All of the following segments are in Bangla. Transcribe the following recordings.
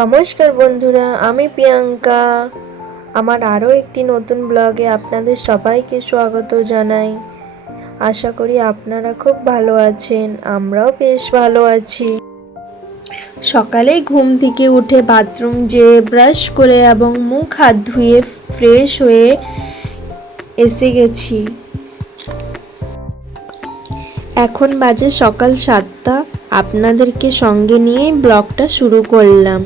নমস্কার বন্ধুরা, আমি প্রিয়াঙ্কা। আমার আরও একটি নতুন ব্লগে আপনাদের সবাইকে স্বাগত জানাই। আশা করি আপনারা খুব ভালো আছেন, আমরাও বেশ ভালো আছি। সকালেই ঘুম থেকে উঠে বাথরুম যেয়ে ব্রাশ করে এবং মুখ হাত ধুয়ে ফ্রেশ হয়ে এসে গেছি। এখন বাজে সকাল 7টা। আপনাদেরকে সঙ্গে নিয়েই ব্লগটা শুরু করলাম।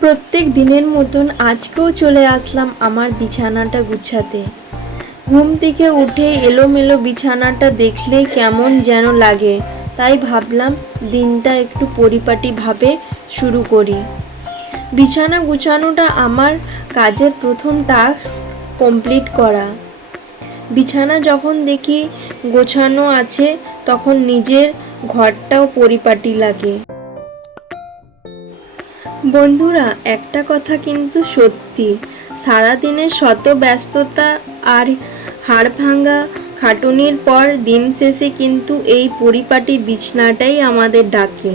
প্রত্যেক দিনের মতন আজকেও চলে আসলাম আমার বিছানাটা গুছাতে। ঘুম থেকে উঠে এলোমেলো বিছানাটা দেখলে কেমন যেন লাগে, তাই ভাবলাম দিনটা একটু পরিপাটিভাবে শুরু করি। বিছানা গুছানোটা আমার কাজের প্রথম টাস্ক কমপ্লিট করা। বিছানা যখন দেখি গোছানো আছে তখন নিজের ঘরটাও পরিপাটি লাগে। বন্ধুরা, একটা কথা কিন্তু সত্যি, সারাদিনের শত ব্যস্ততা আর হাড় ভাঙা খাটুনির পর দিন শেষে কিন্তু এই পরিপাটি বিছানাটাই আমাদের ডাকে।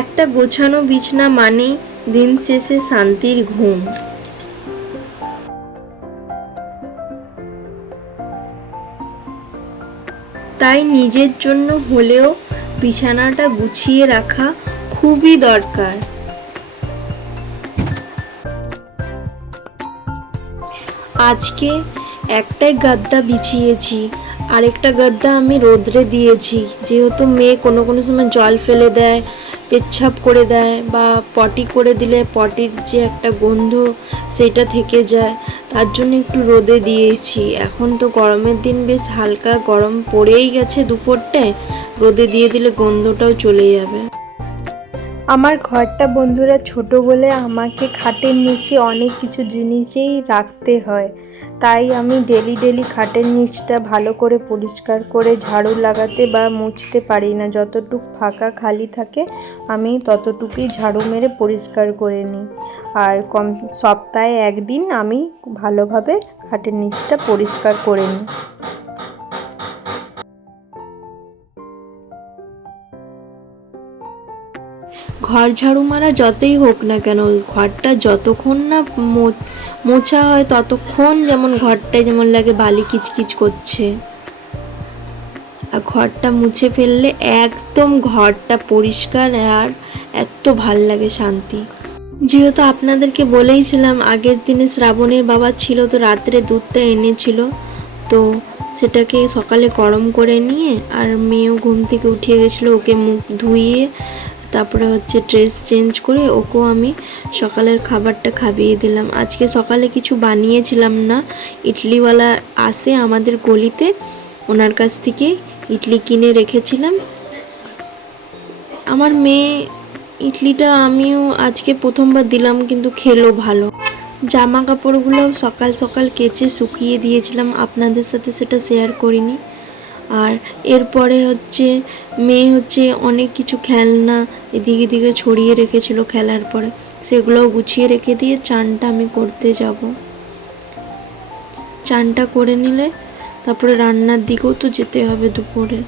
একটা গোছানো বিছানা মানেই দিন শেষে শান্তির ঘুম। তাই নিজের জন্য হলেও বিছানাটা গুছিয়ে রাখা খুবই দরকার। আজকে একটাই গাদ্দা বিছিয়েছি, আরেকটা গাদ্দা আমি রোদ্রে দিয়েছি, যেহেতু মেয়ে কোনো কোনো সময় জল ফেলে দেয়, পেচ্ছাপ করে দেয়, বা পটি করে দিলে পটির যে একটা গন্ধ সেটা থেকে যায়, তার জন্য একটু রোদে দিয়েছি। এখন তো গরমের দিন বেশ হালকা গরম পড়েই গেছে, দুপুরটায় রোদে দিয়ে দিলে গন্ধটাও চলে যাবে। আমার ঘরটা বন্ধুরা ছোট বলে আমাকে খাটের নিচে অনেক কিছু জিনিসই রাখতে হয়, তাই আমি ডেলি খাটের নিচটা ভালো করে পরিষ্কার করে ঝাড়ু লাগাতে বা মুছতে পারি না। যতটুকু ফাঁকা খালি থাকে আমি ততটুকুই ঝাড়ু মেরে পরিষ্কার করে নিই। আর সপ্তাহে একদিন আমি ভালোভাবে খাটের নিচটা পরিষ্কার করে নিই। ঘর ঝাড়ু মারা যতই হোক না কেন, ঘরটা যতক্ষণ না মোছা হয় ততক্ষণ যেমন ঘরটায় যেমন লাগে বালি কিচকিচ করছে। আর ঘরটা মুছে ফেললে একদম ঘরটা পরিষ্কার আর এত ভাল লাগে, শান্তি। যেহেতু আপনাদেরকে বলেইছিলাম আগের দিনে শ্রাবণের বাবা ছিল, তো রাত্রে দুধটা এনেছিল, তো সেটাকে সকালে গরম করে নিয়ে, আর মেয়েও ঘুম থেকে উঠিয়ে গেছিলো, ওকে মুখ ধুইয়ে তারপরে ড্রেস চেঞ্জ করে ওকেও আমি সকালের খাবারটা খাইয়ে দিলাম। আজকে সকালে কিছু বানিয়েছিলাম না, ইডলিওয়ালা আসে আমাদের গলিতে, ওনার কাছ থেকে ইডলি কিনে রেখেছিলাম। আমার মেয়ে ইডলিটা আমিও আজকে প্রথমবার দিলাম, কিন্তু খেলো ভালো। জামা কাপড়গুলো সকাল সকাল কেচে শুকিয়ে দিয়েছিলাম, আপনাদের সাথে সেটা শেয়ার করিনি। আর এরপরে মেয়ে অনেক কিছু খেলনা এদিকে এদিকে ছড়িয়ে রেখেছিল খেলার পরে, সেগুলোও গুছিয়ে রেখে দিয়ে চানটা আমি করতে যাব। চানটা করে নিলে তারপরে রান্নার দিকেও তো যেতে হবে দুপুরে।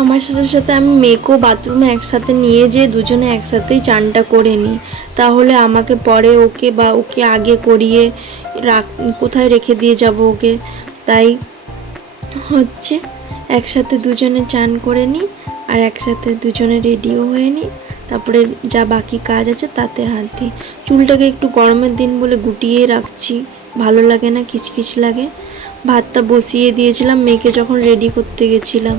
আমার সাথে সাথে আমি মেয়েকেও বাথরুমে একসাথে নিয়ে যেয়ে দুজনে একসাথেই চানটা করে নিই, তাহলে আমাকে পরে ওকে আগে করিয়ে কোথায় রেখে দিয়ে যাব ওকে, তাই একসাথে দুজনে চান করে নিই আর একসাথে দুজনে রেডিও হয়ে নিই, তারপরে যা বাকি কাজ আছে তাতে হাত দিই। চুলটাকে একটু গরমের দিন বলে গুটিয়ে রাখছি, ভালো লাগে না, কিচকিচ লাগে। ভাতটা বসিয়ে দিয়েছিলাম মেয়েকে যখন রেডি করতে গেছিলাম।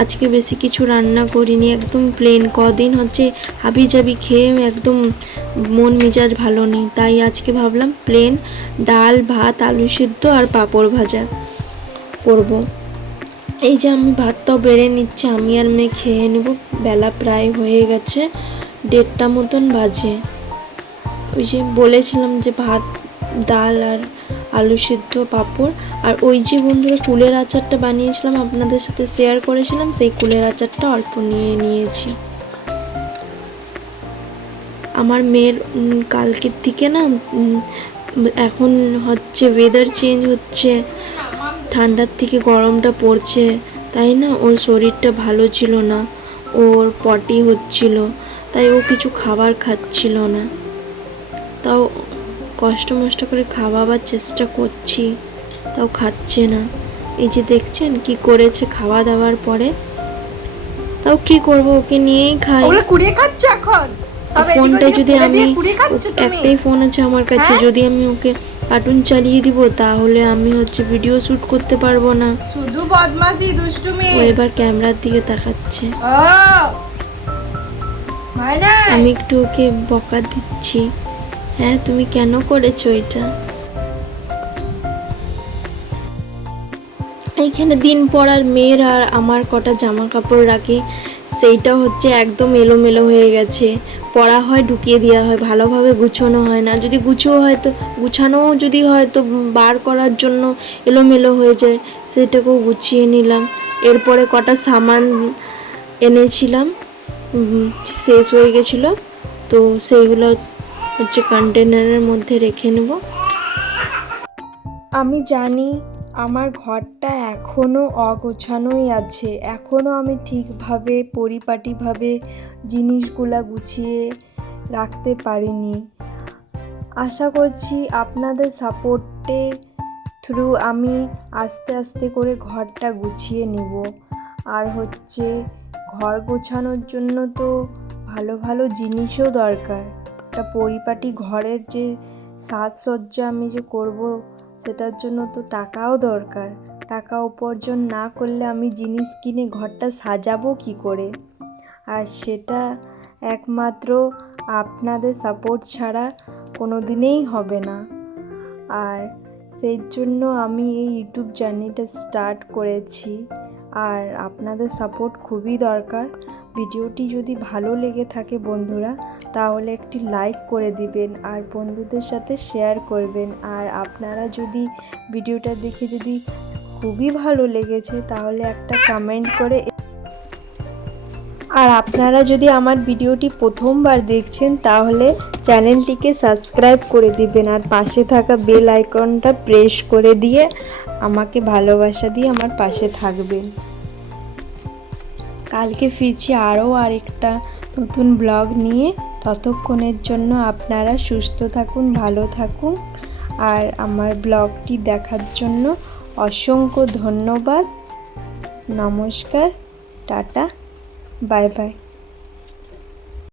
আজকে বেশি কিছু রান্না করিনি, একদম প্লেন। কদিন হাবি জাবি খেয়ে একদম মন মেজাজ ভালো নেই, তাই আজকে ভাবলাম প্লেন ডাল ভাত আলু সিদ্ধ আর পাঁপড় ভাজা করব। এই যে আমি ভাতটাও বেড়ে নিচ্ছি, আমি আর মেয়ে খেয়ে নেব। বেলা প্রায় হয়ে গেছে, 1:30 মতন বাজে। ওই যে বলেছিলাম যে ভাত ডাল আর আলু সিদ্ধ পাঁপড়, আর ওই যে বন্ধুরা কুলের আচারটা বানিয়েছিলাম আপনাদের সাথে শেয়ার করেছিলাম, সেই কুলের আচারটা অল্প নিয়ে নিয়েছি। আমার মেয়ের কালকের থেকে না এখন ওয়েদার চেঞ্জ হচ্ছে, ঠান্ডার থেকে গরমটা পড়ছে, তাই না, ওর শরীরটা ভালো ছিল না, ওর পটি হচ্ছিল, তাই ও কিছু খাবার খাচ্ছিল না। তাও কষ্ট মষ্ট করে খাওয়াবার চেষ্টা করছি, তাও খাচ্ছে না। এই যে দেখছেন কি করেছে খাওয়া দাওয়ার পরে। তাও কি করব, ওকে নিয়েই খাই। ওগুলো কুড়িয়ে খাচ্ছ এখন? সব ফোনটা যদি আমি, কুড়িয়ে খাচ্ছ তুমি? একটাই ফোন আছে আমার কাছে, হ্যাঁ? যদি আমি ওকে কার্টুন চালিয়ে দিব তাহলে আমি ভিডিও শ্যুট করতে পারবো না। শুধু বদমাশি দুষ্টুমি। ও এবার ক্যামেরার দিকে তাকাচ্ছে। ও মানে আমি একটু ওকে বকা দিচ্ছি, হ্যাঁ তুমি কেন করেছো এটা। এইখানে দিন পড়ার মেয়ের আর আমার কটা জামা কাপড় রাখি, সেইটা একদম এলোমেলো হয়ে গেছে। পড়া হয় ঢুকিয়ে দেওয়া হয়, ভালোভাবে গুছানো হয় না। যদি গুছানোও যদি হয় তো বার করার জন্য এলোমেলো হয়ে যায়, সেটাকেও গুছিয়ে নিলাম। এরপরে কটা সামান এনেছিলাম, শেষ হয়ে গেছিলো, তো সেইগুলো কন্টেনারের মধ্যে রেখে নেব। আমি জানি আমার ঘরটা এখনও অগোছানোই আছে, এখনও আমি ঠিকভাবে পরিপাটিভাবে জিনিসগুলা গুছিয়ে রাখতে পারিনি। আশা করছি আপনাদের সাপোর্টে থ্রু আমি আস্তে আস্তে করে ঘরটা গুছিয়ে নেব। আর ঘর গোছানোর জন্য তো ভালো ভালো জিনিসও দরকার। একটা পরিপাটি ঘরের যে সাজসজ্জা আমি যে করব, সেটার জন্য তো টাকাও দরকার। টাকা উপার্জন না করলে আমি জিনিস কিনে ঘরটা সাজাবো কী করে? আর সেটা একমাত্র আপনাদের সাপোর্ট ছাড়া কোনো দিনেই হবে না। আর সেই জন্য আমি এই ইউটিউব জার্নিটা স্টার্ট করেছি, আর আপনাদের সাপোর্ট খুবই দরকার। ভিডিওটি যদি ভালো লেগে থাকে বন্ধুরা, তাহলে একটি লাইক করে দিবেন আর বন্ধুদের সাথে শেয়ার করবেন। আর আপনারা যদি ভিডিওটা দেখে যদি খুবই ভালো লেগেছে তাহলে একটা কমেন্ট করে, আর আপনারা যদি আমার ভিডিওটি প্রথমবার দেখছেন তাহলে চ্যানেলটিকে সাবস্ক্রাইব করে দিবেন আর পাশে থাকা বেল আইকনটা প্রেস করে দিয়ে আমাকে ভালোবাসা দিয়ে আমার পাশে থাকবেন। কালকে ফিরছি আরও আরেকটা নতুন ব্লগ নিয়ে। ততক্ষণের জন্য আপনারা সুস্থ থাকুন, ভালো থাকুন। আর আমার ব্লগটি দেখার জন্য অসংখ্য ধন্যবাদ। নমস্কার, টাটা, বাই বাই।